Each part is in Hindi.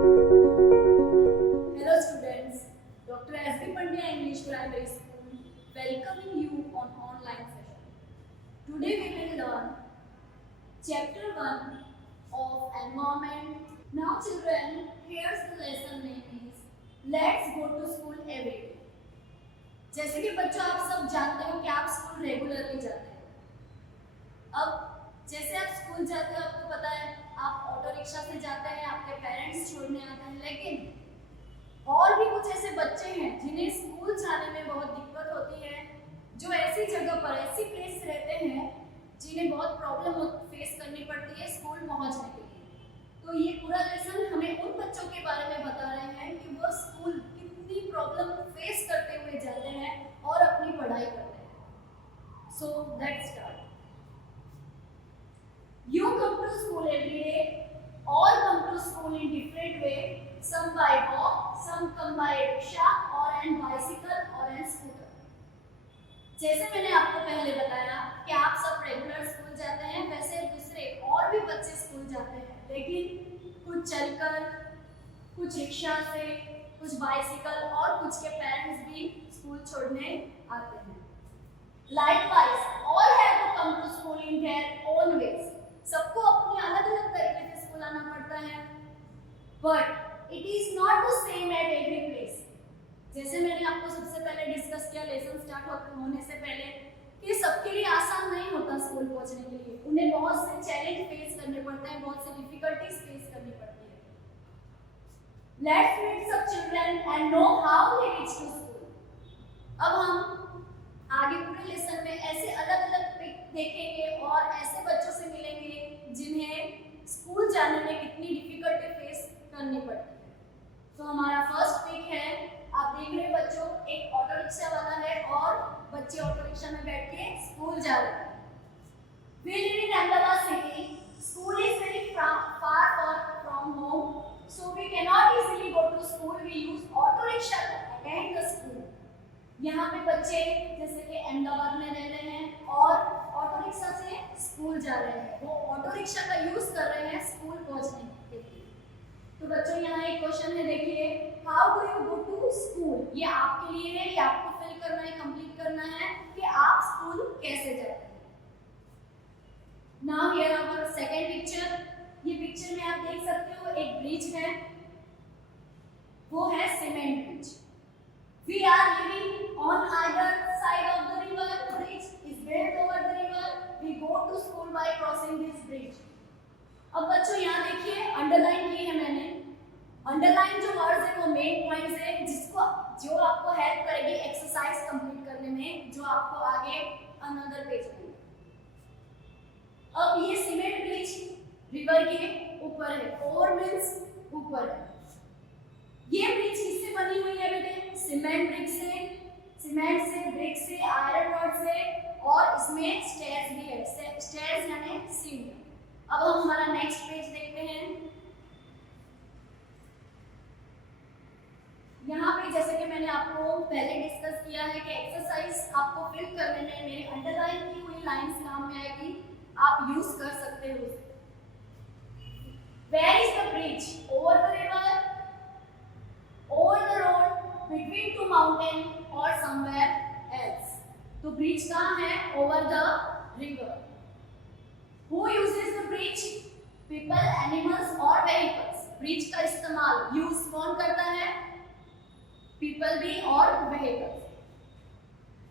Hello students, Dr. S.B. Pandya English Primary School welcoming you on online session. Today we will learn chapter 1 of environment. Now children, here's the lesson name is Let's go to school every day. जैसे कि बच्चों आप सब जानते हो कि आप स्कूल रेगुलरली जाते हो। अब जैसे आप स्कूल जाते हो आपको पता है आप ऑटो रिक्शा से जाते हैं, आपके पेरेंट्स छोड़ने आते हैं, लेकिन और भी कुछ ऐसे बच्चे हैं जिन्हें स्कूल जाने में बहुत दिक्कत होती है, जो ऐसी जगह पर ऐसी प्लेस रहते हैं जिन्हें बहुत प्रॉब्लम फेस करनी पड़ती है स्कूल पहुंचने के लिए। तो ये पूरा लेसन हमें उन बच्चों के बारे में बता रहे हैं कि वो स्कूल कितनी प्रॉब्लम फेस करते हुए जाते हैं और अपनी पढ़ाई करते हैं। So let's start. You come to school every day. All come to school in different way. Some by walk, some come by rickshaw or an bicycle or an scooter. जैसे मैंने आपको पहले बताया कि आप सब रेगुलर स्कूल जाते हैं, वैसे दूसरे और भी बच्चे स्कूल जाते हैं, लेकिन कुछ चलकर, कुछ रिक्शा से, कुछ बाइसिकल और कुछ के पेरेंट्स भी स्कूल छोड़ने आते हैं। Likewise, all have to come to school in their own ways. सबको अपनी अलग अलग तरीके से स्कूल आना पड़ता है, but it is not the same at every place. जैसे मैंने आपको सबसे पहले डिस्कस किया लेसन स्टार्ट होने से पहले कि सबके लिए आसान नहीं होता स्कूल पहुंचने के लिए, उन्हें बहुत से चैलेंज फेस करने पड़ते हैं, बहुत से डिफिकल्टीज फेस करनी पड़ती है। लेट्स मीट सब children and know how they reach to school. अब हम आगे पूरे लेसन में ऐसे अलग अलग पिक देखेंगे और ऐसे बच्चों से मिलेंगे जिन्हें स्कूल जाने में कितनी डिफिकल्टी फेस करनी पड़ती है। तो हमारा फर्स्ट पिक है, आप देख रहे हैं बच्चों, एक ऑटो रिक्शा वाला है और बच्चे ऑटो रिक्शा में बैठ के स्कूल जा रहे हैं। We live in Ahmedabad city. School is very far from home, so we cannot easily go to school. We use auto rickshaw to attend the school. यहाँ पे बच्चे जैसे कि अहमदाबाद में रह रहे हैं और ऑटो रिक्शा से स्कूल जा रहे हैं, वो ऑटो रिक्शा का यूज कर रहे हैं स्कूल पहुंचने के लिए। तो बच्चों यहाँ एक क्वेश्चन है, देखिए, how do you go to school. ये आपके लिए है, ये आपको फिल करना है, कंप्लीट करना है कि आप स्कूल कैसे जाते हैं। Now here our second picture. ये पिक्चर में आप देख सकते हो एक ब्रिज है, वो है cement bridge. We are living on either side of the river. Bridge is built over the river. We go to school by crossing this bridge. अब बच्चों यहाँ देखिए अंडरलाइन की है मैंने। अंडरलाइन जो वर्ड्स है वो मेन पॉइंट्स है जो आपको हेल्प करेगी एक्सरसाइज कंप्लीट करने में, जो आपको आगे अनदर पेज में। अब ये सीमेंट ब्रिज रिवर के ऊपर है, ओवर मींस ऊपर है। ये ब्रिज किससे बनी हुई है बेटे? सीमेंट ब्रिक से, सीमेंट से, ब्रिक से, आयरन रॉड से, और इसमें स्टेयर्स भी है, स्टेयर्स यानी सीढ़ियां। अब हम हमारा नेक्स्ट पेज देखते हैं। यहाँ पे जैसे कि मैंने आपको पहले डिस्कस किया है कि एक्सरसाइज आपको फिल करने में मेरे अंडरलाइन की हुई लाइंस काम में आएगी, आप यूज कर सकते हो। Where is the bridge? Over the river, over the road, between two mountain or somewhere else. तो ब्रिज कहाँ है? Over the river. Who uses the bridge? People, animals or vehicles. Bridge का इस्तेमाल यूज कौन करता है? People भी और vehicles.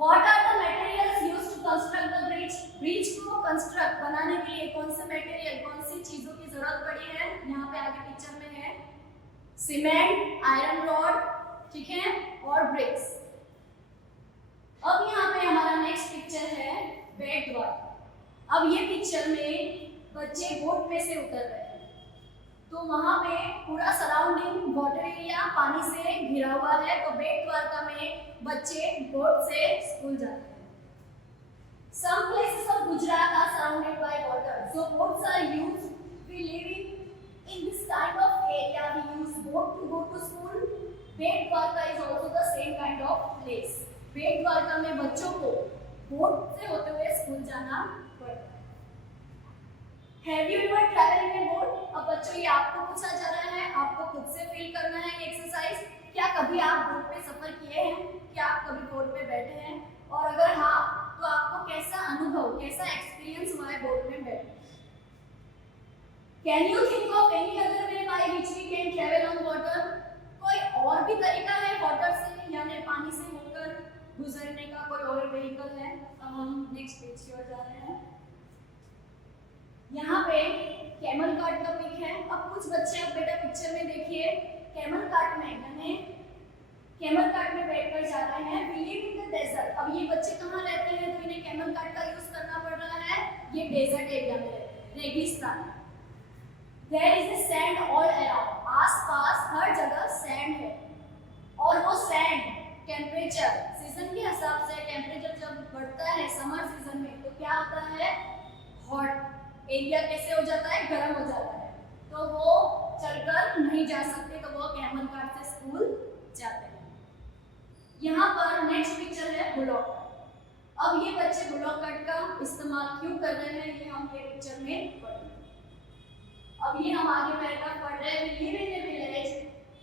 What are the materials used to construct the bridge? Bridge को कंस्ट्रक्ट बनाने के लिए कौन से मटेरियल, कौन सी चीजों की जरूरत पड़ी है? यहाँ पे आगे पिक्चर में है सीमेंट, आयरन रॉड, ठीक है, और ब्रिक्स। अब यहाँ पे हमारा नेक्स्ट पिक्चर है बेट द्वार। अब ये पिक्चर में बच्चे बोट में से उतर रहे हैं, तो वहां पे पूरा सराउंडिंग वाटर एरिया पानी से घिरा हुआ है, तो बेट द्वारका में बच्चे बोट से स्कूल जाते हैं। Some places of Gujarat are surrounded by water, so boats are used. We live in this kind of area, we use boat to go to school. Bat Dwarka is also the same kind of place. बेट द्वारका में बच्चों को बोट से होते हुए स्कूल जाना पड़ता है। Have you ever traveled in a boat? अब बच्चों ये आपको पूछा जा रहा है, आपको खुद से फील करना है ये एक्सरसाइज। क्या कभी आप बोर्ड पे सफर किए हैं? क्या आप कभी बोर्ड पे बैठे हैं? और अगर हाँ, तो आपको कैसा अनुभव, कैसा एक्सपीरियंस हुआ है बोर्ड में बैठे? Can you think of any other way by which we can travel on water? कोई और भी तरीका है वाटर से यानी पानी से होकर गुजरने का? कोई और व्हीकल है? अब हम नेक्स्ट पेज की ओर जा रहे हैं। यहाँ पे कैमल कार्ट का पिक है। अब कुछ बच्चे, अब बेटा पिक्चर में देखिए, कैमल कार्ट में यानी कैमल कार्ट में बैठकर जा रहे हैं। We live in the desert. अब ये बच्चे कहाँ रहते हैं तो इन्हें कैमल कार्ट का यूज करना पड़ रहा है? ये डेजर्ट एरिया में रहते हैं, रेगिस्तान। There is a sand all around. आस-पास हर जगह सैंड है और वो सैंड टेम्परेचर सीजन के हिसाब से टेम्परेचर जब बढ़ता है समर सीजन में तो क्या होता है? हॉट एरिया कैसे हो जाता है? गर्म हो जाता है, तो वो चलकर नहीं जा सकते, तो वो कैमल कार्ट से स्कूल जाते हैं। यहाँ पर नेक्स्ट पिक्चर है बुलॉक कार्ट। अब ये बच्चे बुलॉक कार्ट का इस्तेमाल क्यों कर रहे हैं ये हम ये पिक्चर में पढ़ेंगे। अब ये हम आगे पैराग्राफ पढ़ रहे हैं। We live in a village,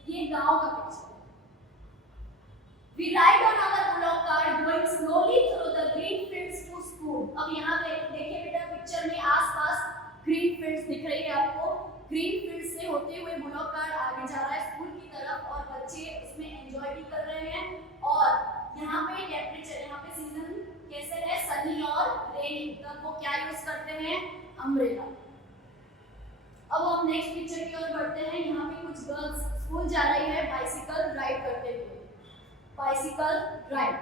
ये गांव का पिक्चर है। We ride on our bullock cart going slowly through the green fields to school. अब यहाँ देखिए बेटा पिक्चर में आसपास ग्रीन फील्ड्स दिख रही है आपको। ग्रीन फील्ड्स से होते हुए बुलॉक कार्ट आगे जा रहा है स्कूल की तरफ और बच्चे उसमें एंजॉय भी कर रहे हैं। और यहाँ पे टेम्परेचर, यहाँ पे सीजन कैसे है? सनी और रेनी। तब वो क्या यूज करते हैं? अम्ब्रेला। अब हम नेक्स्ट पिक्चर की ओर बढ़ते हैं। यहाँ पे कुछ गर्ल्स स्कूल जा रही है बाइसिकल राइड करते हुए। Bicycle ride.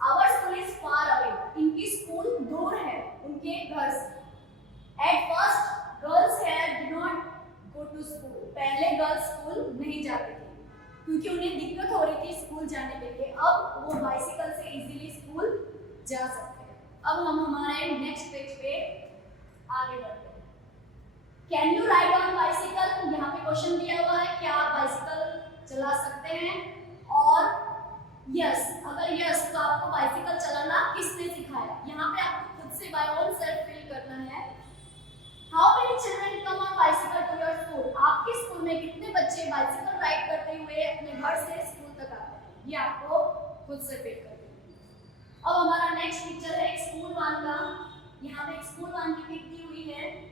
Our school is far away. इनकी स्कूल दूर है उनके घर से। At first girls here did not go to school. पहले गर्ल्स स्कूल नहीं जाते थे क्योंकि उन्हें दिक्कत हो रही थी स्कूल जाने के लिए। अब वो बाइसिकल से इजीली स्कूल जा सकते हैं। अब हम हमारे नेक्स्ट पेज पे आगे बढ़ते हैं। Can you ride on bicycle? यहाँ पे क्वेश्चन दिया हुआ है, क्या आप बाइसिकल चला सकते हैं? और यस, अगर यस तो आपको बाइसिकल चलाना किसने सिखाया? यहाँ पे आपको खुद से बाय ओन सेल्फ फील करना है। How many children come on bicycle to your school? आपके स्कूल में कितने बच्चे बाइसिकल राइड करते हुए अपने घर से स्कूल तक आते हैं? ये आपको खुद से फील करना है। अब हमारा नेक्स्ट पिक्चर है एक स्कूल वान का। यहाँ पे एक स्कूल वान की पिक दी हुई है।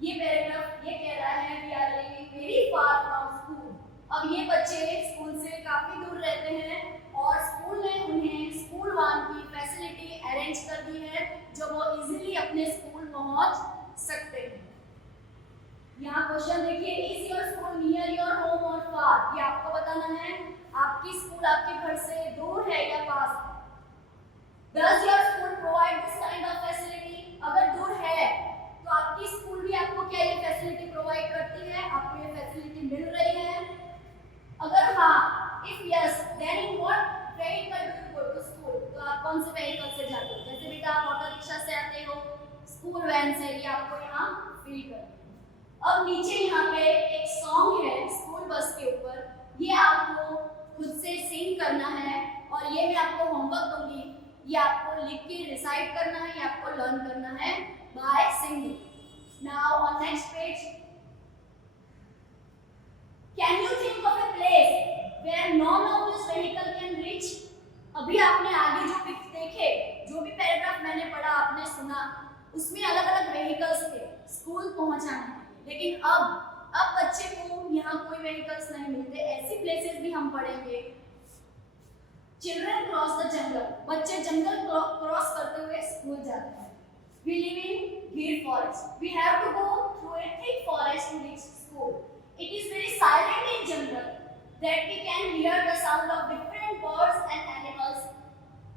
ये पैराग्राफ ये कह रहा है we are living very far from school. अब ये बच्चे स्कूल से काफी दूर रहते हैं और स्कूल ने उन्हें स्कूल वान की फैसिलिटी अरेंज कर दी है जो वो इजीली अपने स्कूल पहुंच सकते हैं। यहाँ क्वेश्चन देखिए, is your school near your home और फार? ये आपको बताना है आपकी स्कूल आपके घर से दूर है या पास है। Does your school provide this kind of facility? अगर दूर है तो आपकी स्कूल भी आपको क्या ये फैसिलिटी प्रोवाइड करती है? आपको ये फैसिलिटी मिल रही है? अगर हाँ, if yes then in what vehicle do you go to school? तो आप कौन से व्हीकल से जाते हो? जैसे बेटा आप ऑटो रिक्शा से आते हो, स्कूल वैन से, ये आपको यहाँ फील करते हैं। अब नीचे यहाँ पे एक सॉन्ग है स्कूल बस के ऊपर, ये आपको खुद से सिंग करना है और ये मैं आपको होमवर्क दूंगी। ये आपको लिख के रिसाइट करना है, ये आपको लर्न करना है by singing. Now on next page, can you think of a place where none of this vehicle can reach? अभी आपने आगे जो पिक देखे, जो भी पैराग्राफ मैंने पढ़ा आपने सुना, उसमें अलग-अलग व्हीकल्स थे स्कूल पहुंचाने के लिए। लेकिन अब बच्चे को यहाँ कोई व्हीकल्स नहीं मिलते। ऐसी प्लेसेस भी हम पढ़ेंगे। Children cross the jungle. बच्चे जंगल क्रॉस करते हुए स्कूल जाते हैं। We live in Gir forest. We have to go through a thick forest to reach school. It is very silent in jungle that we can hear the sound of different birds and animals.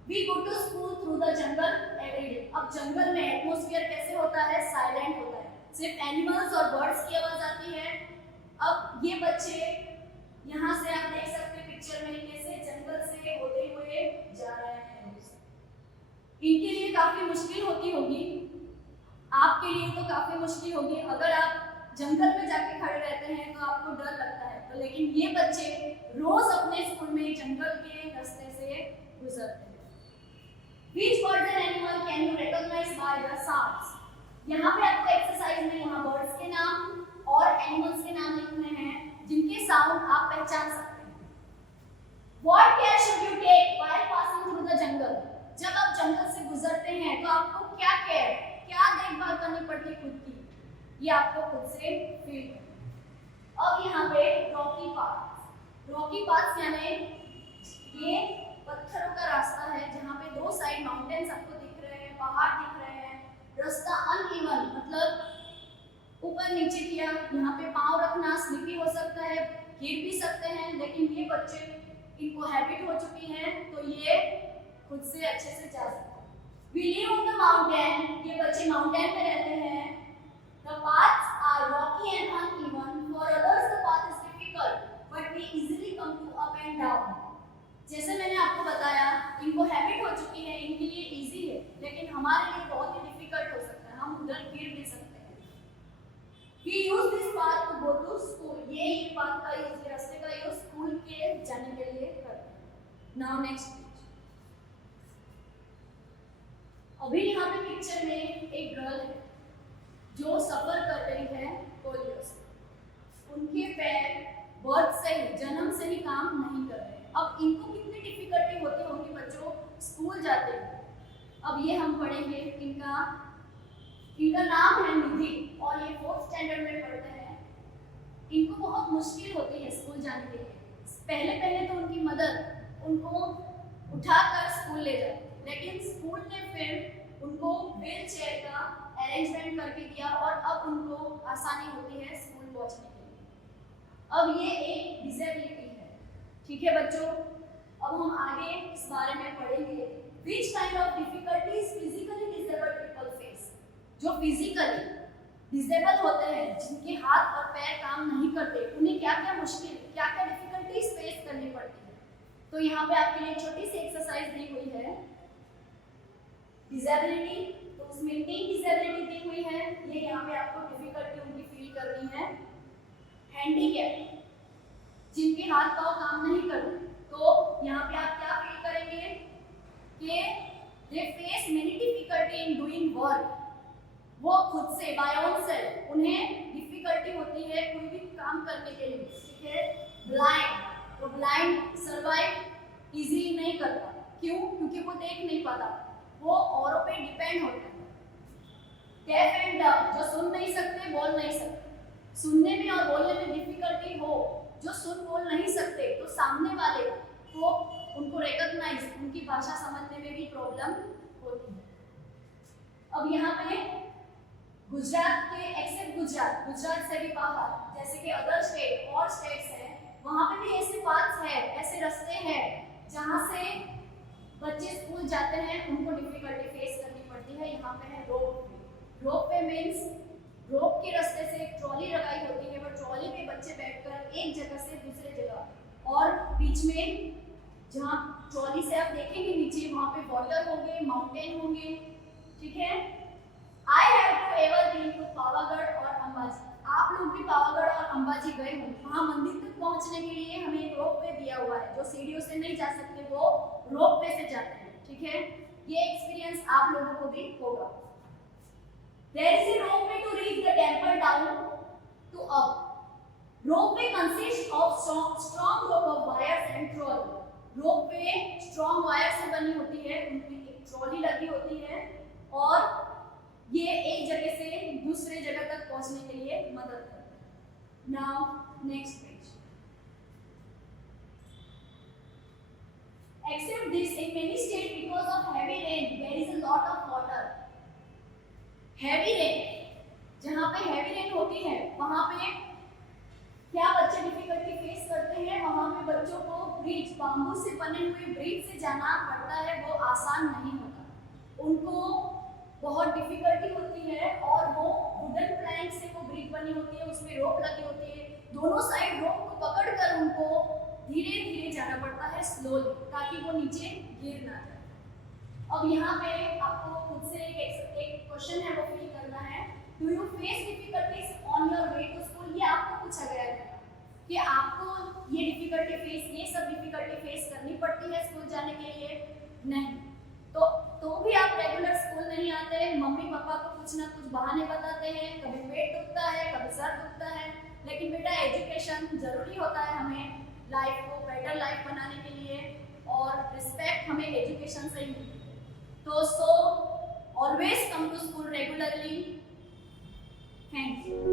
We go to school through the jungle every day. अब जंगल में एटमॉस्फेयर कैसे होता है? साइलेंट होता है, सिर्फ एनिमल्स और बर्ड्स की आवाज आती है। अब ये बच्चे यहाँ से आप देख सकते हैं पिक्चर में कैसे जंगल से होते हुए जा रहे हैं। इनके लिए काफी मुश्किल होती होगी, आपके लिए तो काफी मुश्किल होगी। अगर आप जंगल में जाके खड़े रहते हैं तो आपको डर लगता है, तो लेकिन ये बच्चे रोज अपने स्कूल में जंगल के रास्ते से गुजरते हैं। Which birds and animal can you recognize by the sounds? यहाँ पे आपको एक्सरसाइज में यहाँ बर्ड्स के नाम पहचान सकते हैं। What care should you take while passing through the jungle? जब आप जंगल से गुजरते हैं तो आपको क्या केयर, क्या देखभाल करनी पड़ती है खुद की, ये आपको खुद से फील करना। अब यहाँ पे रॉकी पाथ यानी ये पत्थरों का रास्ता है जहाँ पे दो साइड माउंटेन्स आपको दिख रहे हैं, पहाड़ दिख रहे हैं। रास्ता अनइवन मतलब ऊपर नीचे किया, यहाँ पे पाँव रखना स्लिपी हो सकता है, गिर भी सकते हैं, लेकिन ये बच्चे इनको हैबिट हो चुकी है तो ये खुद से अच्छे से जा सकते हैं। We live on the mountain, ये बच्चे माउंटेन में रहते हैं। The paths are rocky and uneven. For others the path is difficult, but we easily come to up and down. जैसे मैंने आपको बताया, इनको हैबिट हो चुकी है, इनके लिए इजी है, लेकिन हमारे लिए बहुत ही डिफिकल्ट हो सकता है, हम उधर गिर भी सकते हैं। We use this path to go to school. ये पाथ का यूज, ये रास्ते का यूज स्कूल के जाने के लिए करते हैं। Now next page. अभी यहाँ पे पिक्चर में एक गर्ल है जो सफर कर रही है पोलियो से। उनके पैर बर्थ से ही, जन्म से ही काम नहीं कर रहे। अब इनको कितनी डिफिकल्टी होती होगी बच्चों स्कूल जाते हैं। अब ये हम पढ़ेंगे, इनका नाम है निधि और ये 4th स्टैंडर्ड में पढ़ते हैं। इनको बहुत मुश्किल होती है स्कूल जाने के लिए। पहले तो उनकी मदर उनको उठाकर स्कूल ले जाती, लेकिन स्कूल ने फिर उनको व्हील चेयर का अरेंजमेंट करके दिया और अब उनको आसानी होती है स्कूल पहुंचने के लिए। अब ये एक डिसेबिलिटी है, ठीक है बच्चों। अब हम आगे इस बारे में पढ़ेंगे। Which kind of difficulties physically disabled people face? जो फिजिकली डिसेबल होते हैं, जिनके हाथ और पैर काम नहीं करते, उन्हें क्या-क्या मुश्किल, क्या-क्या डिफिकल्टीज फेस करनी पड़ती है। तो यहाँ पे आपके लिए छोटी सी एक्सरसाइज दी हुई है। डिसेबिलिटी, तो उसमें 3 डिसेबिलिटी दी हुई है, ये यहाँ पे आपको डिफिकल्टी उनकी फील करनी है। हैंडीकैप, जिनके हाथ पांव काम नहीं करते, तो यहाँ पे आप क्या फील करेंगे कि they face many difficulty in doing work. वो खुद से बाय ओन सेल्फ उन्हें डिफिकल्टी होती है कोई भी काम करने के लिए, ठीक है। ब्लाइंड, तो ब्लाइंड सर्वाइव इजीली नहीं करता, क्यों? क्योंकि वो देख नहीं पाता, वो औरों पे डिपेंड होता है। डेफ एंड डफ, जो सुन नहीं सकते, बोल नहीं सकते। सुनने में और बोलने में डिफिकल्टी हो, जो सुन बोल नहीं सकते, तो सामने वाले को उनको रिकॉग्नाइज, उनकी भाषा समझने में भी प्रॉब्लम होती है। अब यहाँ पे गुजरात के एक्सेप्ट गुजरात से भी बाहर, जैसे कि अदर स्टेट और स्टेट्स हैं, वहाँ पे भी ऐसे पाथ्स हैं, ऐसे रास्ते हैं जहाँ से बच्चे स्कूल जाते हैं, उनको डिफिकल्टी फेस करनी पड़ती है। यहाँ पे है रोप वे मीन्स रोप के रास्ते से एक ट्रॉली लगाई होती है, वो ट्रॉली पे बच्चे बैठकर एक जगह से दूसरे जगह, और बीच में जहाँ ट्रॉली से आप देखेंगे नीचे, वहाँ पे वाटर होंगे, माउंटेन होंगे, ठीक है। I have to ever been to Pavagadh और अंबाजी। आप लोग भी पावागढ़ और अंबाजी गए होंगे। वहाँ मंदिर तक पहुँचने के लिए हमें एक रोप वे दिया हुआ है, जो सीढ़ियों से नहीं जा सकते वो रोप वे से जाते हैं, ठीक है। ये एक्सपीरियंस आप लोगों को भी होगा। There is a rope way to reach the temple down to up. Rope way consists of strong rope of wires and trolley. Rope way strong wire से बनी होती है, उनकी एक ट्रॉली लगी होती है और ये एक जगह से दूसरे जगह तक पहुंचने के लिए मदद करता है। Now next page. Except this, in many states, because of heavy rain, there is a lot of water. Heavy rain, जहाँ पे heavy rain होती है, वहाँ पे क्या बच्चे डिफिकल्टी फेस करते हैं? वहाँ पे बच्चों को ब्रिज, बांबू से बने हुए ब्रिज से जाना पड़ता है, वो आसान नहीं होता। उनको बहुत डिफिकल्टी होती है और वो वुडन प्लैंक से वो ब्रिज बनी होती है, उसमें रोप लगी होती है, दोनों साइड रोप को पकड़कर उनको धीरे धीरे जाना पड़ता है स्लोली, ताकि वो नीचे गिर ना जाए। अब यहाँ पे आपको खुद से एक क्वेश्चन है वो फिल करना है। Do you face difficulties on your way to school? ये आपको पूछा गया है कि आपको ये डिफिकल्टी फेस, ये सब डिफिकल्टी फेस करनी पड़ती है स्कूल जाने के लिए? नहीं। तो भी आप रेगुलर स्कूल नहीं आते, मम्मी पापा को कुछ ना कुछ बहाने बताते हैं, कभी पेट दुखता है, कभी सर दुखता है, लेकिन बेटा एजुकेशन जरूरी होता है हमें लाइफ को बेटर लाइफ बनाने के लिए, और रिस्पेक्ट हमें एजुकेशन से ही मिलती है। तो so always come to school regularly. Thank you.